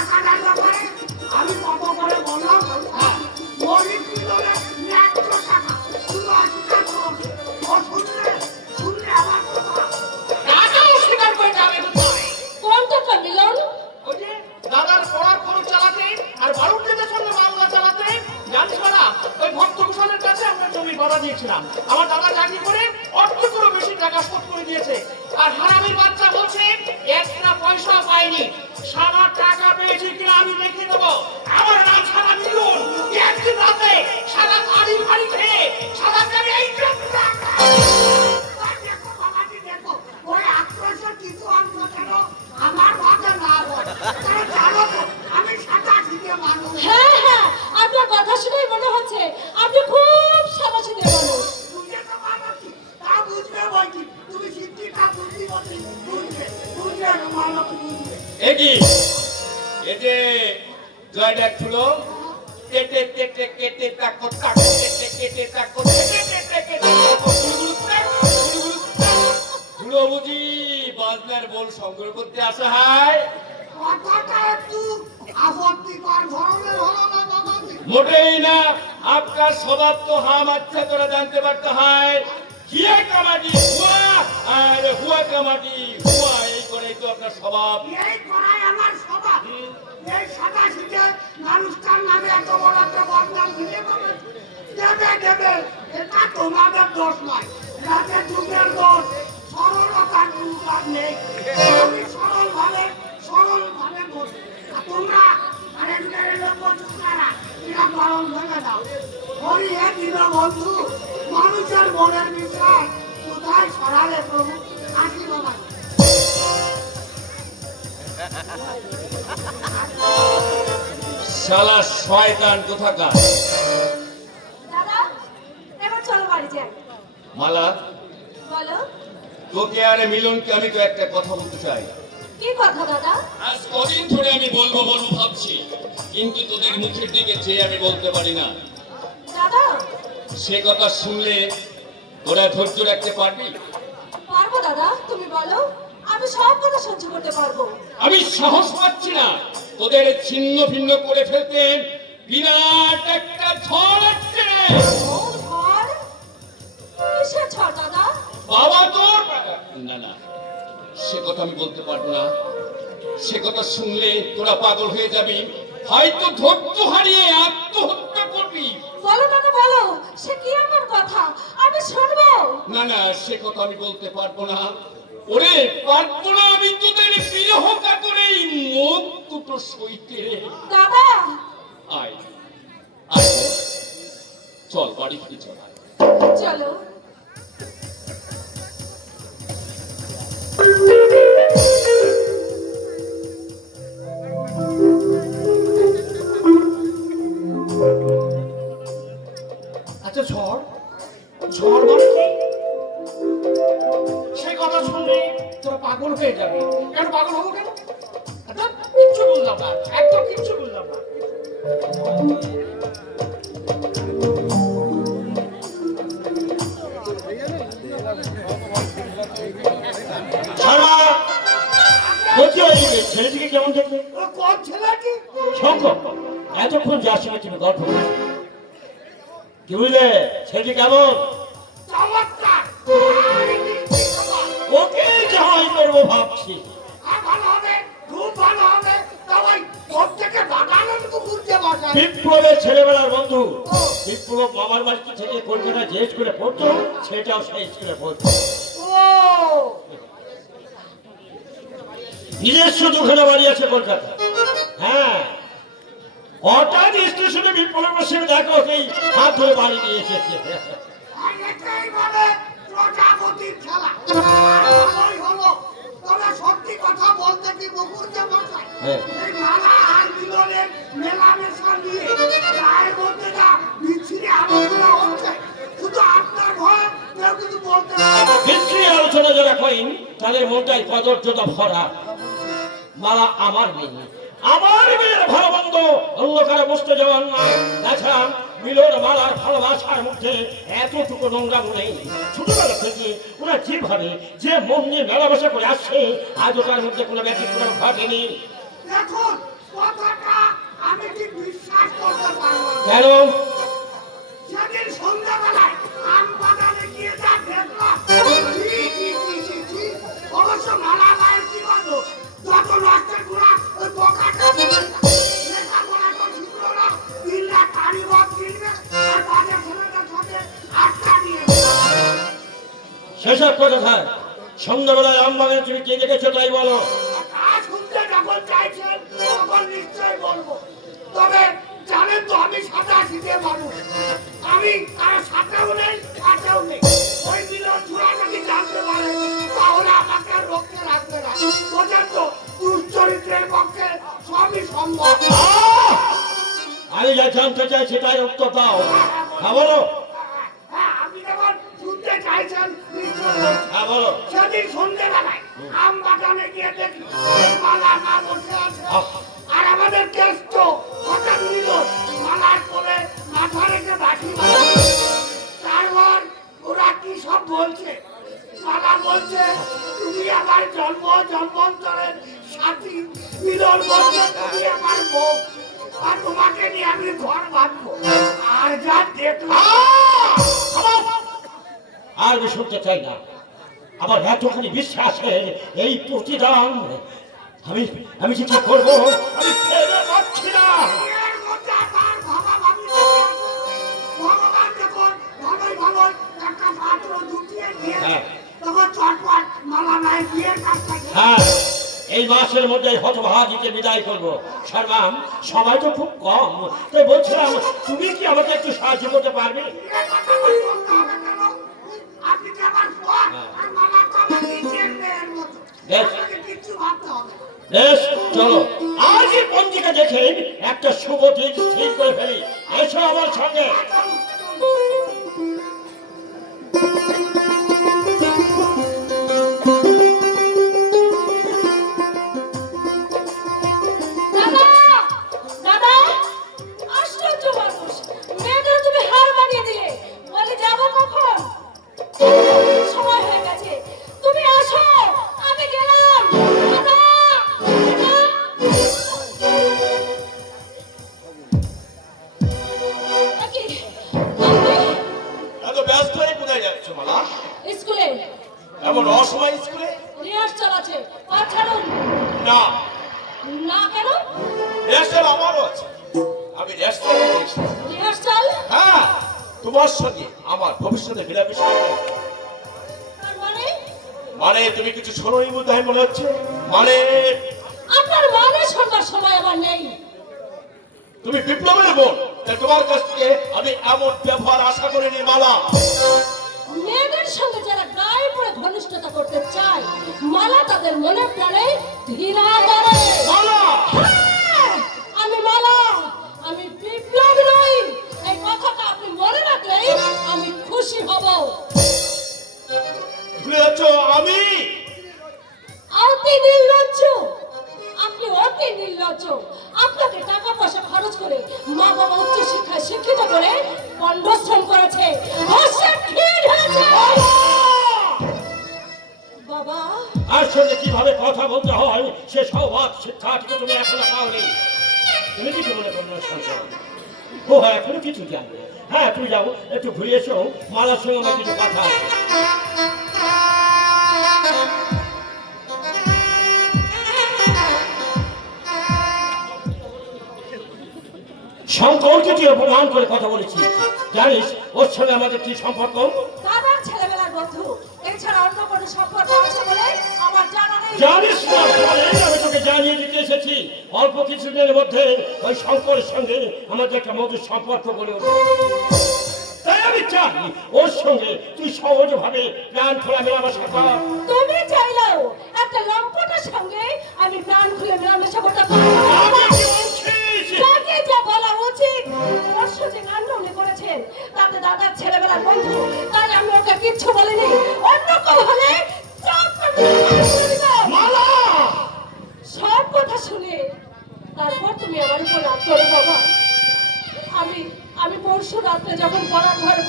টাকাটার ব্যাপারে আমি কত করে বললাম, গরিব মিলনে 100 টাকা শুধু অস্বীকার করছে। ও শুনলে আমার কথা দাদাও স্বীকার করে যাবে কোথায়? কোন টাকা মিলন? ওই যে দাদার পড়ার খরচ চালাতে আর বালুরদের সঙ্গে মামলা চালাতে জানিস না, ওই ভক্ত কুশলের কাছে আমরা জমি বাধা দিয়েছিলাম। আমার দাদা চাকরি করে অর্ধ করে বেশি টাকা শোধ করে দিয়েছে। আর হারামির বাচ্চা বলছে একটা পয়সা পাইনি। সারা টাকা পেয়েছি কিনা আমি দেখে দেবো। আমার নাম সারা মিলন। একদিন রাতে সারা বাড়ি বাড়ি খেয়ে সারা যাবে এই দেখো বাবাজি, দেখো ওই আক্রোশের কিছু অংশ যেন আমার ভাগে না হয়। কারণ জানো তো আমি 87 মানুষ। হ্যাঁ হ্যাঁ, আপনার কথা শুনেই মনে হচ্ছে আপনি খুব সাদাসিধে মানুষ। বুঝে তো বাবাজি, তা বুঝবে বই কি, তুমি শিক্ষিতা বুদ্ধিমতী, বুঝবে মানব বুঝবে। এগি এতে জয়ডাক হলো কেটে কেটে কেটে তাকো তাকো কেটে কেটে তাকো কেটে কেটে কেটে গুলো বুঝি বাজনার বল সংগ্রহ করতে আসা হয়। কথাটা একটু আপত্তিকর ধরনের হলো না বাবাজি? মোটেই না, আপনার স্বভাব তো হাম আচ্ছা করে জানতে পারতে হয়। হিয়া কামাটি হুয়া আর হুয়া কামাটি হুয়া, এই করেই তো আপনার স্বভাব। এই করাই আমার স্বভাব। এই 87 মানুষটার নামে এত বড় একটা বদনাম দিলে পাবে? দেবে, এটা তোমাদের দোষ নয়, এটা যুগের দোষ। সরলতার যুগ আর নেই। আমি সরলভাবে বলি। আর তোমরা আরেকজনের লোক বন্ধুরা এরা পালন ভেঙে দাও। হরি হে দীনবন্ধু, মানুষের মনের বিশ্বাস কোথায় ছড়ালে প্রভু? আসি বাবা। শালা শয়তান কোথাকার। দাদা, এবার চলো বাড়ি যাই। মালা, বলো, তোকে আর মিলনকে আমি তো একটা কথা বলতে চাই। কি কথা দাদা? আজ কদিন ধরে আমি বলবো ভাবছি, কিন্তু তোদের মুখের দিকে চেয়ে আমি বলতে পারি না। দাদা, সে কথা শুনলে তোরা ধৈর্য রাখতে পারবি? পারবো দাদা, তুমি বলো, আমি সব কথা সহ্য করতে পারবো। আমি সাহস পাচ্ছি না তোদের ছিন্ন ভিন্ন করে ফেলতে। বিরাট একটা ঝড় আসছে। ওর ঘর? কিসের ঝড় দাদা? বাবা তোর না না, সে কথা আমি বলতে পারবো না। সে কথা শুনলে তোরা পাগল হয়ে যাবি, হয়তো ধৈর্য হারিয়ে আত্মহত্যা করবি। বলো দাদা, বলো, সে কি এমন কথা, আমি শুনবো। না না, সে কথা আমি বলতে পারবো না। ওরে পারবো না আমি তোদের বিরহ কাতরেই মুখ দুটো সইতে। দাদা, আয় আয়, চল বাড়ি ফিরে চল। চলো। আচ্ছা, ঝড় মানে কি? সেই কথা শুনলে তোরা পাগল হয়ে যাবে। কেন পাগল হবো কেন? আচ্ছা, কিচ্ছু বুঝলাম না, একদম কিচ্ছু বুঝলাম না। ছেলেটিকে কেমন দেখবে? কোন ছেলেটি? শঙ্কর, এতক্ষণ যার সঙ্গে তুমি গল্প করছো, কি বুঝলে ছেলেটি কেমন? চমৎকার। ওকে জামাই করবো ভাবছি। আর ভালো হবে, খুব ভালো হবে। তবে প্রত্যেকে বাগানের কুকুরকে বসায়। বিপ্লবের ছেলেবেলার বন্ধু। বিপ্লব মামার বাড়িতে থেকে কলকাতা যে স্কুলে পড়তো, সেটাও সেই স্কুলে পড়তো। ও, নিজস্ব দুখানা বাড়ি আছে কলকাতা। হ্যাঁ, হঠাৎ স্টেশনে বিপ্লবের সঙ্গে দেখা হতেই হাত ধরে বাড়ি নিয়ে এসেছে। আর এটাই বলে প্রজাপতির খেলা। ভালোই হলো। তবে সত্যি কথা বলতে কি কুকুরকে বসায়? হ্যাঁ। এই মালা আর মিলনের মেলামেশা নিয়ে গায়ের মধ্যে যা বিচ্ছিরি আলোচনা হচ্ছে, শুধু আপনার ভয় কেউ কিছু বলতে পারে না। বিক্রি আলোচনা যারা করেন তাদের মনটাই কদর্যতা ভরা। মালা আমার মেয়ে, আমার মেয়ের ভালো মন্দ অন্য কারো বুঝতে যাওয়ার না। তাছাড়া মিলন মালার ভালোবাসার মধ্যে এতটুকু নোংরা নেই। ছোটবেলা থেকে ওরা যেভাবে যে মন নিয়ে মেলামেশা করে আসছে, আজও তার মধ্যে কোনো ব্যতিক্রম ঘটেনি। দেখুন, কথাটা আমি কি বিশ্বাস করতে পারবো না। কেন? সেদিন সন্ধ্যাবেলায় আম বাগানে গিয়ে যা দেখলাম, ছি। অবশ্য মালা মায়ের কি বলবো, যত নষ্টের গুণা ওই বোকাটা লেখাপড়া তো শিখলো না, 3 লাখ গাড়ি বাদ কিনবে আর বাজার ছেলেটার সাথে আটকা নিয়ে সেসব কথা থাক। সন্ধ্যাবেলায় আমবাগানে তুমি কে দেখেছো তাই বলো। তা শুনতে যখন চাইছেন তখন নিশ্চয়ই বলবো। তবে জানেন তো আমি সাদা শীতে মানুষ, আমি কারো সাথেও নেই কাছেও নেই। ওই মিলন ছুড়া যদি জানতে পারে তাহলে আমাকে রক্ষে রাখবে না। বোঝেন তো, দুশ্চরিত্রের পক্ষে সবই সম্ভব। আমি যা জানতে চাই সেটাই উত্তর দাও। হ্যাঁ বলো। হ্যাঁ, আপনি যখন শুনতে চাইছেন নিশ্চয়ই বলছি। হ্যাঁ বলো। সেদিন সন্ধ্যেবেলায় আম বাগানে গিয়ে দেখি মালা মা বসে আছে। আর আমাদের কেষ্ট হঠাৎ নিল মালার কোলে মাথা রেখে বাঁশি বাজাচ্ছে। তারপর ওরা কি সব বলছে, মালা বলছে তুমি আমার জন্মান্তরের সাথী, মিলন বলছে তুমি আমার বউ, আর তোমাকে নিয়ে আমি ঘর বাঁধবো। আর যা দেখলাম, আর আমি শুনতে চাই না। আমার এতখানি বিশ্বাসের এই প্রতিদান আমি যে কি করবো আমি ফেলে পাচ্ছি না। এর মধ্যে আবার ভাবাভাবি চলে আসে। ভগবান যখন ভালোই একটা পাত্র জুটিয়ে দিয়ে হ্যাঁ। তখন চটপট মালা নাই বিয়ের কাজটা করে। হ্যাঁ, এই মাসের মধ্যে হতভাগীকে বিদায় করবো। সারবাম, সময় তো খুব কম, তাই বলছিলাম তুমি কি আমাকে একটু সাহায্য করতে পারবে? এ কথা বলতে হবে কেন? আপনি কি আমার পর আর মালা তো আমার নিজের মেয়ের মতো। বেশ। আপনাকে কিচ্ছু ভাবতে হবে না। বেশ, চলো আজই পঞ্জিকা দেখে একটা শুভ দিন ঠিক করে ফেলি। এসো আমার সঙ্গে। দাদা, দাদা, আশ্চর্য মানুষ। মেয়েদের তুমি হার মানিয়ে দিলে। বলে যাবো কখন? সময় হয়ে গেছে। তুমি আসো, আমি গেলাম। দাদা, দাদা। কি? আপনি এত ব্যস্ত হয়ে কোথায় যাচ্ছ মালা? স্কুলে এমন অসময় স্কুলে? রিহার্সাল আছে, আর ছাড়ুন। না, না কেন? রেস্টার আমারও আছে। আমি রেস্টারে এসেছি। রিহার্সাল? হ্যাঁ, তোমার সঙ্গে আমার ভবিষ্যতে মিলামিশা করতে। তার মানে? মানে তুমি কিছু শোনোই বোধ হয় মনে হচ্ছে। মানে আপনার মানে শোনবার সময় আমার নেই। তুমি বিপ্লবের বোন, তাই তোমার কাছ থেকে আমি এমন ব্যবহার আশা করিনি মালা। মেয়েদের সঙ্গে যারা গায়ে পড়ে ঘনিষ্ঠতা করতে চায়, মালা তাদের মনে প্রাণে ঘৃণা করে। মালা! হ্যাঁ, আমি মালা, আমি বিপ্লব নই। এই কথাটা আপনি মনে রাখলেই আমি খুশি হব। ভুলে যাচ্ছ আমি? অতি নির্লজ্জ, আপনি অতি নির্লজ্জ। আপনাকে টাকা পয়সা খরচ করে মা বাবা উচ্চ শিক্ষায় শিক্ষিত করে কণ্ঠশ্রম করেছে, হর্ষে ক্ষীণ হয়েছে। বাবা, আর সঙ্গে কিভাবে কথা বলতে হয় সে সৌভাগ্য শিক্ষাটিকে তুমি এখনো পাওনি। তুমি কিছু মনে করো না সন্তান। ও হ্যাঁ, এখনো কিছু জানবে। হ্যাঁ, তুমি যাও, একটু ঘুরে এসো। মালার সঙ্গে আমার কিছু কথা আছে। শঙ্করকে তুই অপমান করে কথা বলেছিস। জানিস ওর সঙ্গে আমাদের কি সম্পর্ক? দাদার ছেলেবেলার বন্ধু, এছাড়া অন্য কোনো সম্পর্ক আছে বলে আমার জানা নেই। জানিস না, আমি তোকে জানিয়ে দিতে এসেছি। অল্প কিছুদিনের মধ্যে ওই শঙ্করের সঙ্গে আমাদের একটা মধুর সম্পর্ক গড়ে উঠবে। তাই আমি চাই ওর সঙ্গে তুই সহজভাবে প্রাণ খোলা মেলামেশা কর। তুমি চাইলেও একটা লম্পটের সঙ্গে আমি প্রাণ খুলে মেলামেশা করতে পারবো আমি না। কি বলছিস? তাকে যা বলা উচিত, পরশ যে কাণ্ড উনি করেছেন তাতে দাদার ছেলেবেলার বন্ধু, তাই আমি ওকে কিচ্ছু বলিনি। অন্য কেউ হলে চাপ করে দিতাম। মালা! সব কথা শুনে তারপর তুমি আমার উপর রাগ করো বাবা। আমি পরশু রাত্রে যখন পড়ার ঘরে